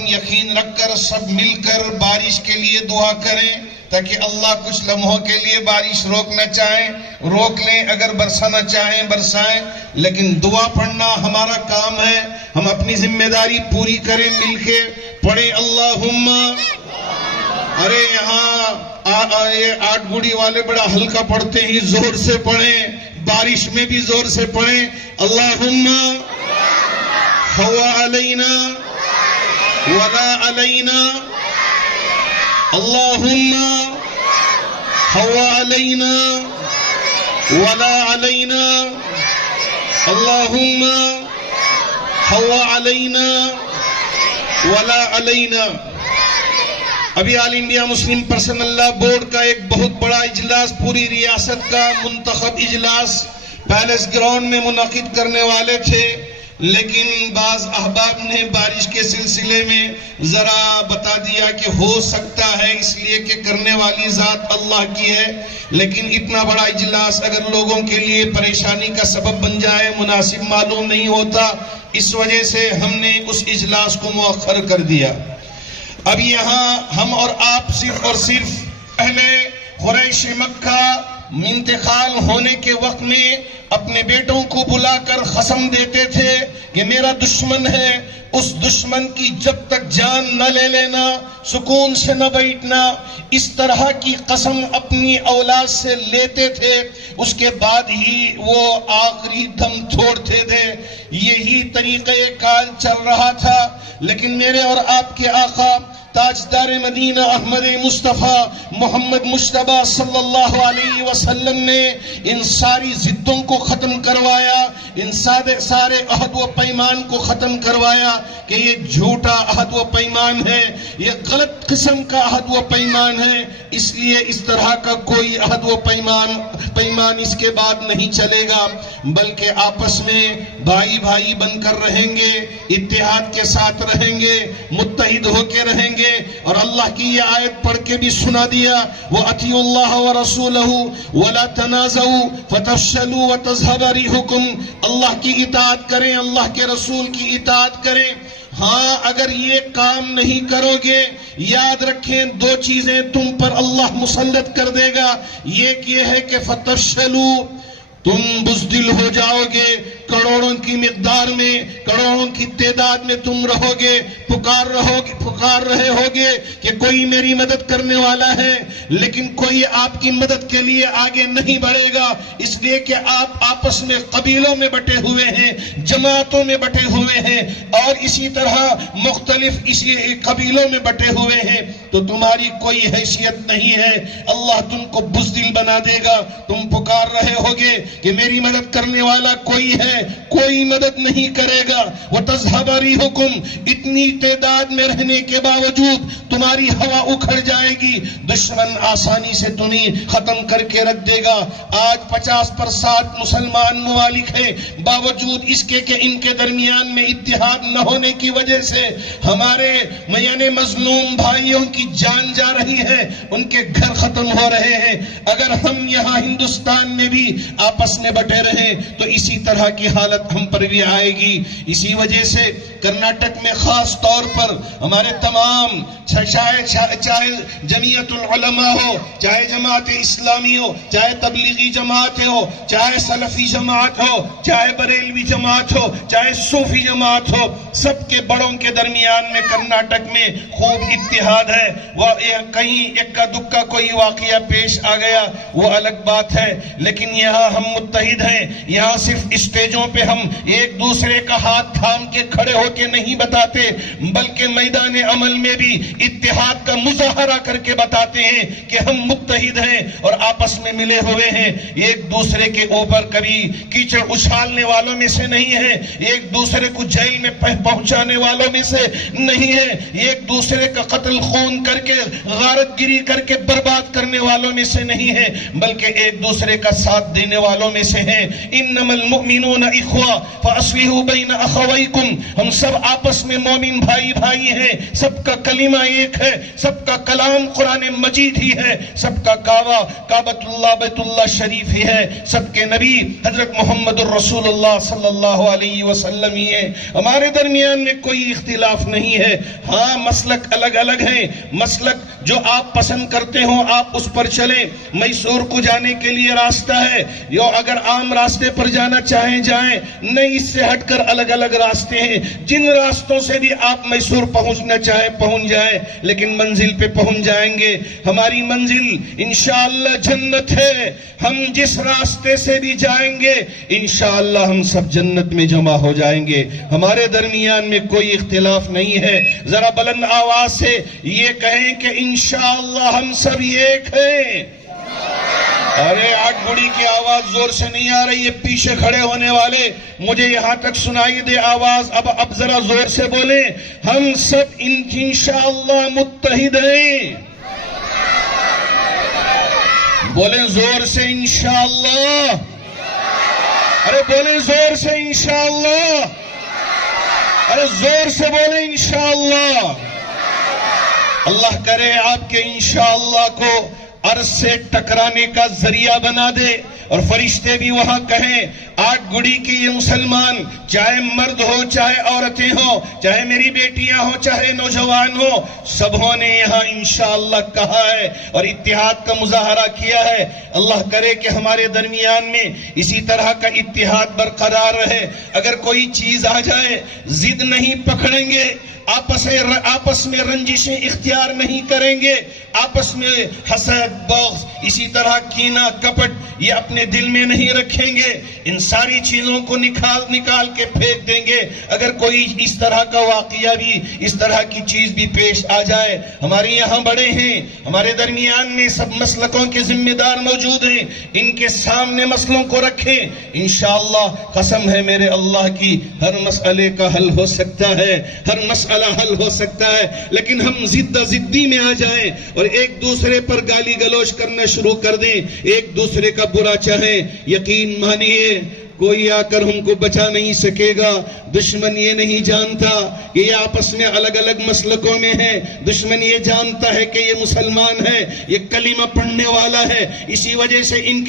ہم یقین رکھ کر سب مل کر بارش کے لیے دعا کریں تاکہ اللہ کچھ لمحوں کے لیے بارش روکنا چاہیں روک لیں، اگر برسانا چاہیں برسائیں، لیکن دعا پڑھنا ہمارا کام ہے، ہم اپنی ذمہ داری پوری کریں، مل کے پڑھیں اللہم۔ ارے یہاں یہ 8 گوڑی والے بڑا ہلکا پڑھتے ہیں، زور سے پڑھیں، بارش میں بھی زور سے پڑھیں، اللہم ہوا علینا ولا علینا، اللہم ہوا علینا ولا علینا، اللہم ہوا علینا ولا علینا۔ ابھی آل انڈیا مسلم پرسنل لا بورڈ کا ایک بہت بڑا اجلاس، پوری ریاست کا منتخب اجلاس پیلس گراؤنڈ میں منعقد کرنے والے تھے، لیکن بعض احباب نے بارش کے سلسلے میں ذرا بتا دیا کہ ہو سکتا ہے، اس لیے کہ کرنے والی ذات اللہ کی ہے، لیکن اتنا بڑا اجلاس اگر لوگوں کے لیے پریشانی کا سبب بن جائے مناسب معلوم نہیں ہوتا، اس وجہ سے ہم نے اس اجلاس کو مؤخر کر دیا۔ اب یہاں ہم اور آپ صرف اور صرف اہل قریش مکہ انتقال ہونے کے وقت میں اپنے بیٹوں کو بلا کر قسم دیتے تھے کہ میرا دشمن ہے، اس دشمن کی جب تک جان نہ لے لینا، سکون سے نہ بیٹھنا، اس طرح کی قسم اپنی اولاد سے لیتے تھے، اس کے بعد ہی وہ آخری دم چھوڑتے تھے۔ یہی طریقہ کار چل رہا تھا، لیکن میرے اور آپ کے آقا تاجدار مدینہ احمد مصطفیٰ محمد مجتبیٰ صلی اللہ علیہ وسلم نے ان ساری ضدوں کو ختم کروایا، ان سارے عہد و پیمان کو ختم کروایا کہ یہ جھوٹا عہد و پیمان ہے، یہ غلط قسم کا عہد و پیمان ہے، اس لیے اس طرح کا کوئی عہد و پیمان اس کے بعد نہیں چلے گا، بلکہ آپس میں بھائی بھائی بن کر رہیں گے، اتحاد کے ساتھ رہیں گے، متحد ہو کے رہیں گے۔ اور اللہ کی یہ آیت پڑھ کے بھی سنا دیا، وَأَطِيعُوا اللَّهَ وَرَسُولَهُ وَلَا تَنَازَعُوا فَتَفْشَلُوا وَتَذْهَبَ رِيحُكُمْ، اللہ کی اطاعت کریں، اللہ کے رسول کی اطاعت کریں۔ ہاں اگر یہ کام نہیں کرو گے، یاد رکھیں 2 چیزیں تم پر اللہ مسلط کر دے گا، ایک یہ ہے کہ فَتَفْشَلُوا، تم بزدل ہو جاؤ گے، کروڑوں کی مقدار میں، کروڑوں کی تعداد میں تم رہو گے، پکار رہے ہوگے کہ کوئی میری مدد کرنے والا ہے، لیکن کوئی آپ کی مدد کے لیے آگے نہیں بڑھے گا، اس لیے کہ آپ آپس میں قبیلوں میں بٹے ہوئے ہیں، جماعتوں میں بٹے ہوئے ہیں، اور اسی طرح مختلف اسی قبیلوں میں بٹے ہوئے ہیں، تو تمہاری کوئی حیثیت نہیں ہے، اللہ تم کو بزدل بنا دے گا، تم پکار رہے ہوگے کہ میری مدد کرنے والا کوئی ہے، کوئی مدد نہیں کرے گا، وَتَذْهَبَ رِيحُكُمْ، اتنی تعداد میں رہنے کے باوجود تمہاری ہوا اکھڑ جائے گی، دشمن آسانی سے تمہیں ختم کر کے رکھ دے گا۔ آج 50% مسلمان ممالک ہیں، باوجود اس کے کہ ان کے درمیان میں اتحاد نہ ہونے کی وجہ سے ہمارے یعنی مظلوم بھائیوں کی جان جا رہی ہے، ان کے گھر ختم ہو رہے ہیں۔ اگر ہم یہاں ہندوستان میں بھی آپس میں بٹے رہیں تو اسی طرح کی حالت ہم پر بھی آئے گی۔ اسی وجہ سے کرناٹک میں خاص طور پر ہمارے تمام چاہے جمعیت العلماء ہو، چاہے جماعت اسلامی ہو، چاہے تبلیغی جماعت ہو، چاہے سلفی جماعت ہو، چاہے بریلوی جماعت ہو، چاہے صوفی جماعت ہو، سب کے بڑوں کے درمیان میں کرناٹک میں خوب اتحاد ہے۔ وہ کہیں اکا دکا کوئی واقعہ پیش آ گیا وہ الگ بات ہے، لیکن یہاں ہم متحد ہیں۔ یہاں صرف اسٹیجوں پہ ہم ایک دوسرے کا ہاتھ تھام کے کھڑے ہو کے نہیں بتاتے، بلکہ میدان عمل میں بھی اتحاد کا مظاہرہ کر کے بتاتے ہیں کہ ہم متحد ہیں اور آپس میں ملے ہوئے ہیں، ایک دوسرے کے اوپر کبھی کیچڑ اچھالنے والوں میں سے نہیں ہے، ایک دوسرے کو جیل میں پہنچانے والوں میں سے نہیں ہے، ایک دوسرے کا قتل خون کر کے غارت گری کر کے برباد کرنے والوں میں سے نہیں ہے، بلکہ ایک دوسرے کا ساتھ دینے والوں میں سے ہیں۔ انما المؤمنون اخوہ فاصلحوا بین اخویکم، ہم سب آپس میں مومن بھائی بھائی ہیں، سب کا کلمہ ایک ہے، سب کا کلام قرآن مجید ہی ہے، سب کا کعبہ کعبۃ اللہ بیت اللہ شریف ہی ہے، سب کے نبی حضرت محمد الرسول اللہ صلی اللہ علیہ وسلم ہی ہے، ہمارے درمیان میں کوئی اختلاف نہیں ہے۔ ہاں مسلک الگ الگ ہیں، مسلک جو آپ پسند کرتے ہو آپ اس پر چلیں، میسور کو جانے کے لیے راستہ ہے، یا اگر عام راستے پر جانا چاہیں جائیں، نہیں اس سے ہٹ کر الگ الگ راستے ہیں، جن راستوں سے بھی آپ میسور پہنچنا چاہیں پہنچ جائیں، لیکن منزل پہ پہنچ جائیں گے۔ ہماری منزل انشاءاللہ جنت ہے، ہم جس راستے سے بھی جائیں گے انشاءاللہ ہم سب جنت میں جمع ہو جائیں گے، ہمارے درمیان میں کوئی اختلاف نہیں ہے۔ ذرا بلند آواز سے یہ کہیں کہ انشاءاللہ ہم سب ایک ہیں۔ ارے آٹھ بڑی کی آواز زور سے نہیں آ رہی ہے، پیچھے کھڑے ہونے والے مجھے یہاں تک سنائی دے آواز، اب ذرا زور سے بولیں، ہم سب انشاءاللہ متحد ہیں۔ بولیں زور سے انشاءاللہ، ارے بولیں زور سے انشاءاللہ، ارے زور سے بولیں انشاءاللہ۔ اللہ کرے آپ کے انشاءاللہ کو عرض سے ٹکرانے کا ذریعہ بنا دے، اور فرشتے بھی وہاں کہیں آٹھ گڑی کے یہ مسلمان، چاہے مرد ہو چاہے عورتیں ہو، چاہے میری بیٹیاں ہو چاہے نوجوان ہو، سبوں نے یہاں انشاءاللہ کہا ہے اور اتحاد کا مظاہرہ کیا ہے۔ اللہ کرے کہ ہمارے درمیان میں اسی طرح کا اتحاد برقرار رہے۔ اگر کوئی چیز آ جائے ضد نہیں پکڑیں گے، آپس میں رنجشیں اختیار نہیں کریں گے، آپس میں حسد بغض اسی طرح کینہ کپٹ یہ اپنے دل میں نہیں رکھیں گے، ان ساری چیزوں کو نکال کے پھینک دیں گے۔ اگر کوئی اس طرح کا واقعہ بھی، اس طرح کی چیز بھی پیش آ جائے، ہمارے یہاں بڑے ہیں، ہمارے درمیان میں سب مسلکوں کے ذمہ دار موجود ہیں، ان کے سامنے مسئلوں کو رکھیں، انشاءاللہ قسم ہے میرے اللہ کی ہر مسئلے کا حل ہو سکتا ہے، ہر مسئلہ حل ہو سکتا ہے۔ لیکن ہم ضدی میں آ جائیں اور ایک دوسرے پر گالی گلوچ کرنا شروع کر دیں، ایک دوسرے کا برا چاہیں، یقین مانیے کوئی آ کر ہم کو بچا نہیں سکے گا۔ دشمن یہ نہیں جانتا کہ یہ آپس میں الگ الگ مسلکوں میں ہے، دشمن یہ جانتا ہے کہ یہ مسلمان ہے، یہ کلمہ پڑھنے والا ہے، اسی وجہ سے ان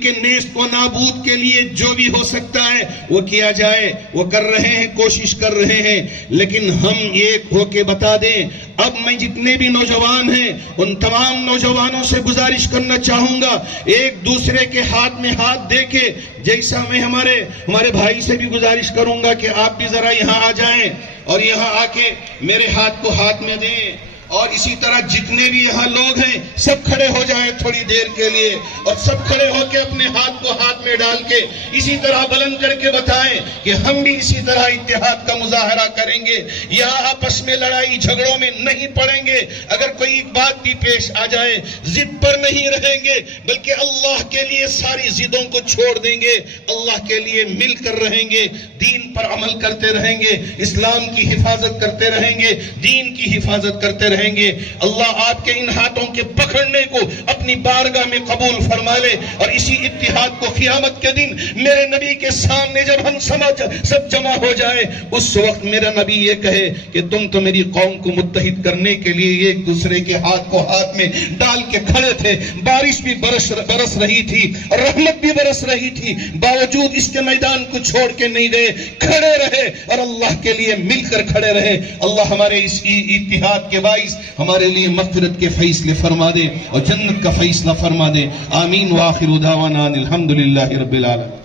کے نیست و نابود کے لیے جو بھی ہو سکتا ہے وہ کیا جائے، وہ کر رہے ہیں، کوشش کر رہے ہیں۔ لیکن ہم ایک ہو کے بتا دیں، اب میں جتنے بھی نوجوان ہیں ان تمام نوجوانوں سے گزارش کرنا چاہوں گا، ایک دوسرے کے ہاتھ میں ہاتھ دے کے، جیسا میں ہمارے بھائی سے بھی گزارش کروں گا کہ آپ بھی ذرا یہاں آ جائیں اور یہاں آ کے میرے ہاتھ کو ہاتھ میں دیں، اور اسی طرح جتنے بھی یہاں لوگ ہیں سب کھڑے ہو جائیں تھوڑی دیر کے لیے، اور سب کھڑے ہو کے اپنے ہاتھ کو ہاتھ میں ڈال کے اسی طرح بلند کر کے بتائیں کہ ہم بھی اسی طرح اتحاد کا مظاہرہ کریں گے، یہاں آپس میں لڑائی جھگڑوں میں نہیں پڑیں گے، اگر کوئی بات بھی پیش آ جائے ضد پر نہیں رہیں گے، بلکہ اللہ کے لیے ساری ضدوں کو چھوڑ دیں گے، اللہ کے لیے مل کر رہیں گے، دین پر عمل کرتے رہیں گے، اسلام کی حفاظت کرتے رہیں گے، دین کی حفاظت کرتے رہیں گے۔ اللہ آپ کے ان ہاتھوں کے پکڑنے کو اپنی بارگاہ میں قبول فرما لے، اور اسی اتحاد کو قیامت کے دن میرے نبی کے سامنے جب ہم سب جمع ہو جائے، اس وقت میرا نبی یہ کہے کہ تم تو میری قوم کو متحد کرنے کے لیے ایک دوسرے کے ہاتھ کو ہاتھ میں ڈال کے کھڑے تھے، بارش بھی برس رہی تھی، رحمت بھی برس رہی تھی، باوجود اس کے میدان کو چھوڑ کے نہیں گئے، کھڑے رہے اور اللہ کے لیے مل کر کھڑے رہے۔ اللہ ہمارے اس اتحاد کے باعث ہمارے لیے مغفرت کے فیصلے فرما دے اور جنت کا فیصلہ فرما دے، آمین وآخر دعوانا الحمدللہ رب العالمین۔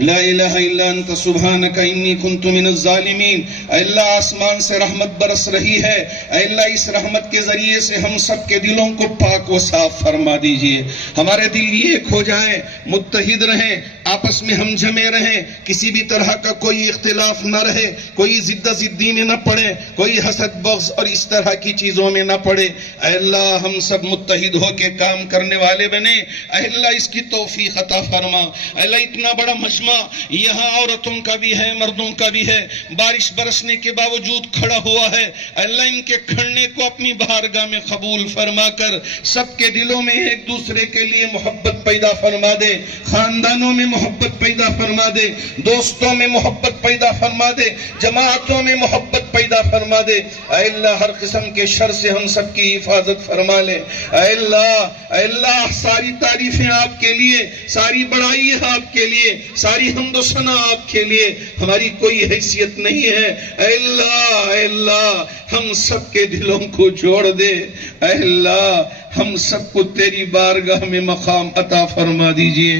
لا الہ الا انت سبحانک انی کنت من الظالمین۔ اے اللہ آسمان سے رحمت برس رہی ہے، اے اللہ اس رحمت کے ذریعے سے ہم سب کے دلوں کو پاک و صاف فرما دیجئے، ہمارے دل ایک ہو جائیں، متحد رہیں، آپس میں ہم جمے رہیں، کسی بھی طرح کا کوئی اختلاف نہ رہے، کوئی زدی میں نہ پڑے، کوئی حسد بغض اور اس طرح کی چیزوں میں نہ پڑے۔ اے اللہ ہم سب متحد ہو کے کام کرنے والے بنے، اے اللہ اس کی توفیق عطا فرما۔ اے اللہ اتنا بڑا مجمع یہاں عورتوں کا بھی ہے مردوں کا بھی ہے، بارش برسنے کے باوجود کھڑا ہوا ہے۔ اللہ ان کے کھڑنے کو اپنی بارگاہ میں قبول فرما کر سب کے دلوں میں ایک دوسرے کے لیے محبت پیدا فرما دے، خاندانوں میں محبت پیدا فرما دے، دوستوں میں محبت پیدا فرما دے، جماعتوں میں محبت پیدا فرما دے۔ اے اللہ ہر قسم کے شر سے ہم سب کی حفاظت فرما لے۔ اے اللہ ساری تعریفیں آپ کے لیے، ساری بڑائی ہے آپ کے لیے، ساری حمد و ثنا آپ کے لیے، ہماری کوئی حیثیت نہیں ہے۔ اے اللہ ہم سب کے دلوں کو جوڑ دے۔ اے اللہ ہم سب کو تیری بارگاہ میں مقام عطا فرما دیجئے۔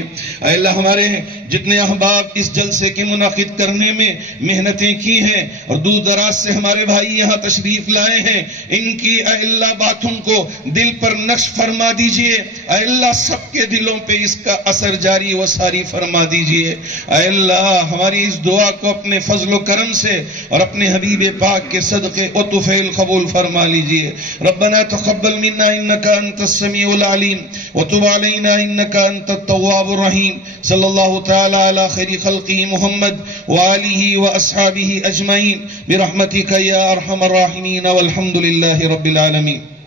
اے اللہ ہمارے جتنے احباب اس جلسے کے منعقد کرنے میں محنتیں کی ہیں اور دور دراز سے ہمارے بھائی یہاں تشریف لائے ہیں، ان کی اے اللہ باتوں کو دل پر نقش فرما دیجئے۔ اے اللہ سب کے دلوں پہ اس کا اثر جاری و ساری فرما دیجئے۔ اے اللہ ہماری اس دعا کو اپنے فضل و کرم سے اور اپنے حبیب پاک کے صدقے و طفیل قبول فرما لیجئے۔ ربنا تقبل منا انك انت السميع العليم وتب علينا انك انت التواب الرحيم۔ صلی اللہ تعالی على خير خلقه محمد وآله وأصحابه أجمعين برحمتك يا أرحم الراحمين والحمد لله رب العالمين۔